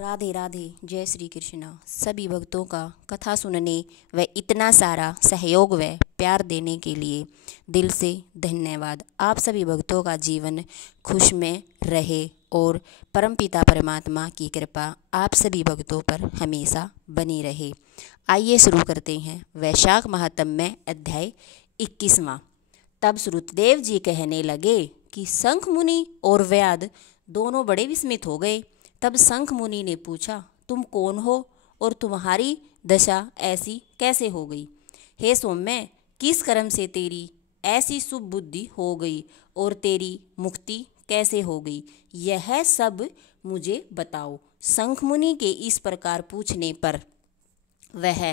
राधे राधे। जय श्री कृष्णा। सभी भक्तों का कथा सुनने व इतना सारा सहयोग व प्यार देने के लिए दिल से धन्यवाद। आप सभी भक्तों का जीवन खुश में रहे और परमपिता परमात्मा की कृपा आप सभी भक्तों पर हमेशा बनी रहे। आइए शुरू करते हैं वैशाख महात्म्य अध्याय 21वां। तब श्रुतदेव जी कहने लगे कि शंख मुनि और व्याध दोनों बड़े विस्मित हो गए। तब शंख मुनि ने पूछा, तुम कौन हो और तुम्हारी दशा ऐसी कैसे हो गई? हे सौम्य, किस कर्म से तेरी ऐसी शुभ बुद्धि हो गई और तेरी मुक्ति कैसे हो गई, यह सब मुझे बताओ। शंख मुनि के इस प्रकार पूछने पर वह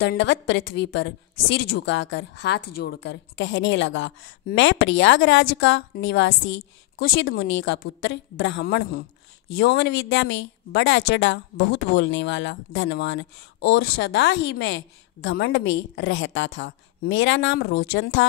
दंडवत पृथ्वी पर सिर झुकाकर हाथ जोड़कर कहने लगा, मैं प्रयागराज का निवासी कुशिद मुनि का पुत्र ब्राह्मण हूँ। यौवन विद्या में बड़ा चढ़ा, बहुत बोलने वाला, धनवान और सदा ही मैं घमंड में रहता था। मेरा नाम रोचन था।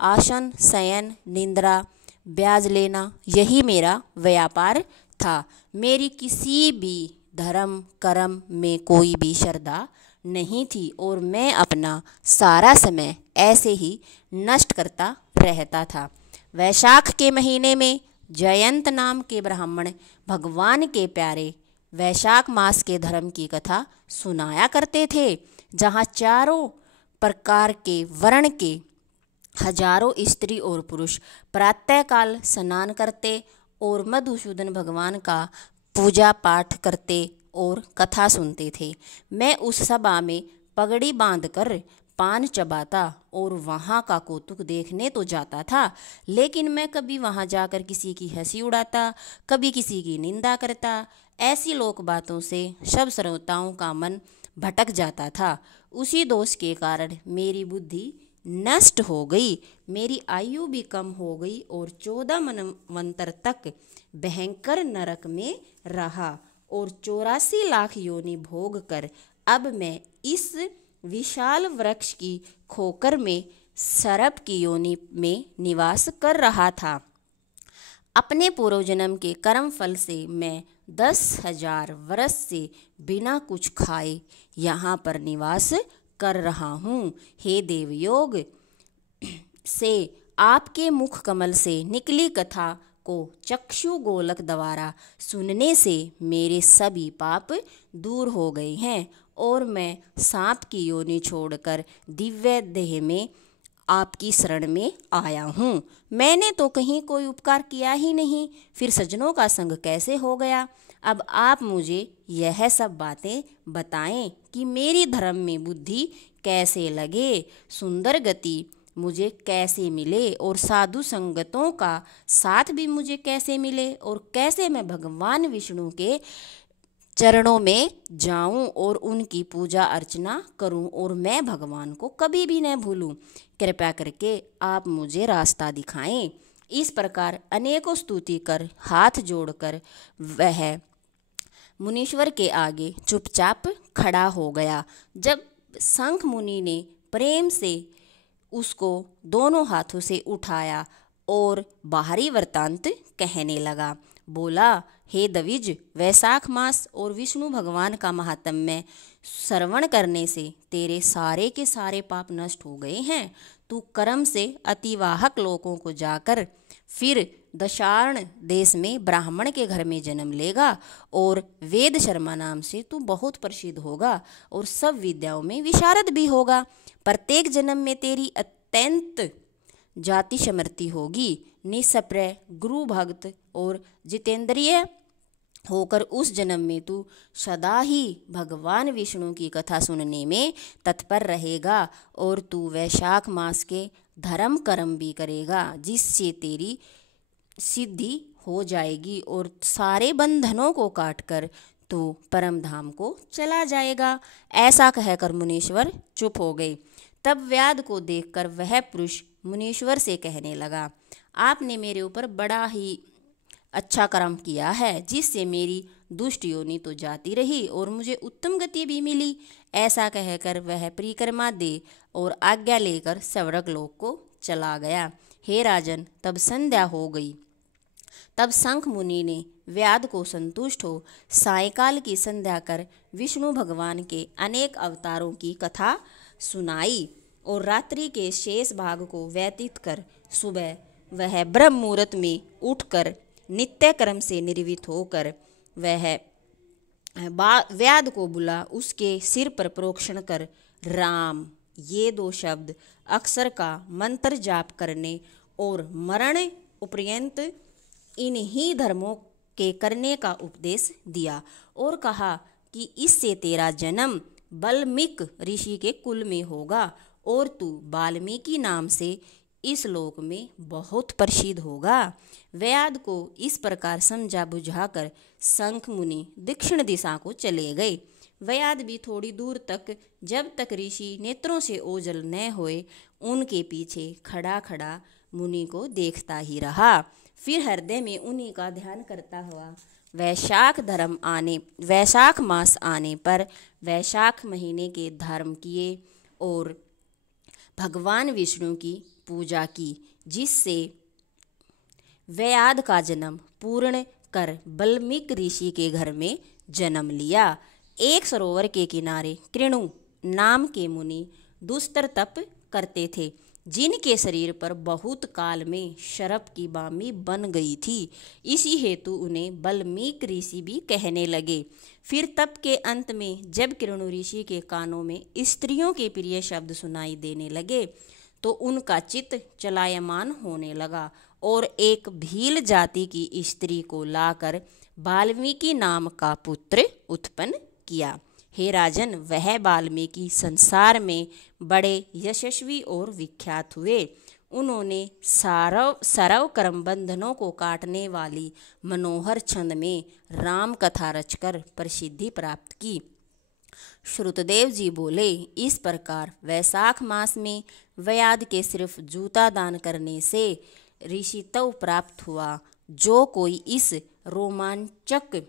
आसन, शयन, निंद्रा, ब्याज लेना, यही मेरा व्यापार था। मेरी किसी भी धर्म कर्म में कोई भी श्रद्धा नहीं थी और मैं अपना सारा समय ऐसे ही नष्ट करता रहता था। वैशाख के महीने में जयंत नाम के ब्राह्मण भगवान के प्यारे वैशाख मास के धर्म की कथा सुनाया करते थे, जहाँ चारों प्रकार के वर्ण के हजारों स्त्री और पुरुष प्रातःकाल स्नान करते और मधुसूदन भगवान का पूजा पाठ करते और कथा सुनते थे। मैं उस सभा में पगड़ी बांधकर पान चबाता और वहाँ का कौतुक देखने तो जाता था, लेकिन मैं कभी वहाँ जाकर किसी की हंसी उड़ाता, कभी किसी की निंदा करता। ऐसी लोक बातों से सब श्रोताओं का मन भटक जाता था। उसी दोष के कारण मेरी बुद्धि नष्ट हो गई, मेरी आयु भी कम हो गई और 14 मनवंतर तक भयंकर नरक में रहा और 84 लाख योनि भोग कर अब मैं इस विशाल वृक्ष की खोकर में सर्प की योनि में निवास कर रहा था। अपने पूर्व जन्म के कर्म फल से मैं 10,000 वर्ष से बिना कुछ खाए यहाँ पर निवास कर रहा हूँ। हे देवयोग, से आपके मुख कमल से निकली कथा को चक्षु गोलक द्वारा सुनने से मेरे सभी पाप दूर हो गए हैं और मैं सांप की योनि छोड़कर दिव्य देह में आपकी शरण में आया हूँ। मैंने तो कहीं कोई उपकार किया ही नहीं, फिर सज्जनों का संग कैसे हो गया? अब आप मुझे यह सब बातें बताएं कि मेरी धर्म में बुद्धि कैसे लगे, सुंदर गति मुझे कैसे मिले और साधु संगतों का साथ भी मुझे कैसे मिले और कैसे मैं भगवान विष्णु के चरणों में जाऊं और उनकी पूजा अर्चना करूं और मैं भगवान को कभी भी न भूलूं। कृपया करके आप मुझे रास्ता दिखाएं। इस प्रकार अनेकों स्तुति कर हाथ जोड़कर वह मुनीश्वर के आगे चुपचाप खड़ा हो गया। जब शंख मुनि ने प्रेम से उसको दोनों हाथों से उठाया और बाहरी वृत्तांत कहने लगा, बोला, हे दविज, वैशाख मास और विष्णु भगवान का महात्म्य श्रवण करने से तेरे सारे के सारे पाप नष्ट हो गए हैं। तू कर्म से अतिवाहक लोगों को जाकर फिर दशार्ण देश में ब्राह्मण के घर में जन्म लेगा और वेद शर्मा नाम से तू बहुत प्रसिद्ध होगा और सब विद्याओं में विशारद भी होगा। प्रत्येक जन्म में तेरी अत्यंत जाति समृद्धि होगी। निष्प्रय गुरु भक्त और जितेंद्रिय होकर उस जन्म में तू सदा ही भगवान विष्णु की कथा सुनने में तत्पर रहेगा और तू वैशाख मास के धर्म कर्म भी करेगा, जिससे तेरी सिद्धि हो जाएगी और सारे बंधनों को काटकर तू परम धाम को चला जाएगा। ऐसा कहकर मुनीश्वर चुप हो गए। तब व्याध को देखकर वह पुरुष मुनीश्वर से कहने लगा, आपने मेरे ऊपर बड़ा ही अच्छा कर्म किया है, जिससे मेरी दुष्ट योनि तो जाती रही और मुझे उत्तम गति भी मिली। ऐसा कहकर वह परिक्रमा दे और आज्ञा लेकर स्वर्ग लोक को चला गया। हे राजन, तब संध्या हो गई। तब शंख मुनि ने व्याध को संतुष्ट हो सायंकाल की संध्या कर विष्णु भगवान के अनेक अवतारों की कथा सुनाई और रात्रि के शेष भाग को व्यतीत कर सुबह वह ब्रह्म मुहूर्त में उठकर नित्य कर्म से निर्वित होकर वह व्याध को बुला उसके सिर पर प्रोक्षण कर राम ये दो शब्द अक्षर का मंत्र जाप करने और मरण उपर्यंत इन्हीं धर्मों के करने का उपदेश दिया और कहा कि इससे तेरा जन्म वाल्मीकि ऋषि के कुल में होगा और तू वाल्मीकि नाम से इस लोक में बहुत प्रसिद्ध होगा। व्याध को इस प्रकार समझा बुझाकर शंख मुनि दक्षिण दिशा को चले गए। व्याध भी थोड़ी दूर तक जब तक ऋषि नेत्रों से ओझल न होए उनके पीछे खड़ा खड़ा मुनि को देखता ही रहा। फिर हृदय में उन्हीं का ध्यान करता हुआ वैशाख मास आने पर वैशाख महीने के धर्म किए और भगवान विष्णु की पूजा की, जिससे व्याध का जन्म पूर्ण कर वाल्मीकि ऋषि के घर में जन्म लिया। एक सरोवर के किनारे कृणु नाम के मुनि दुस्तर तप करते थे, जिनके शरीर पर बहुत काल में शरप की बामी बन गई थी। इसी हेतु उन्हें वाल्मीकि ऋषि भी कहने लगे। फिर तप के अंत में जब कृणु ऋषि के कानों में स्त्रियों के प्रिय शब्द सुनाई देने लगे तो उनका चित्त चलायमान होने लगा और एक भील जाति की स्त्री को लाकर वाल्मीकि नाम का पुत्र उत्पन्न किया। हे राजन, वह वाल्मीकि संसार में बड़े यशस्वी और विख्यात हुए। उन्होंने सरव कर्म बंधनों को काटने वाली मनोहर छंद में राम कथा रचकर प्रसिद्धि प्राप्त की। श्रुतदेव जी बोले, इस प्रकार वैशाख मास में व्याध के सिर्फ जूता दान करने से ऋषित्व प्राप्त हुआ। जो कोई इस रोमांचक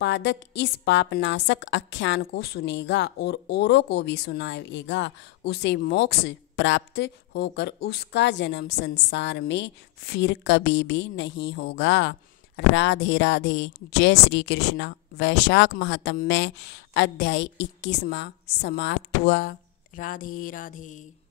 पादक इस पापनाशक आख्यान को सुनेगा और औरों को भी सुनाएगा, उसे मोक्ष प्राप्त होकर उसका जन्म संसार में फिर कभी भी नहीं होगा। राधे राधे। जय श्री कृष्णा। वैशाख महात्म्य अध्याय 21वां समाप्त हुआ। राधे राधे।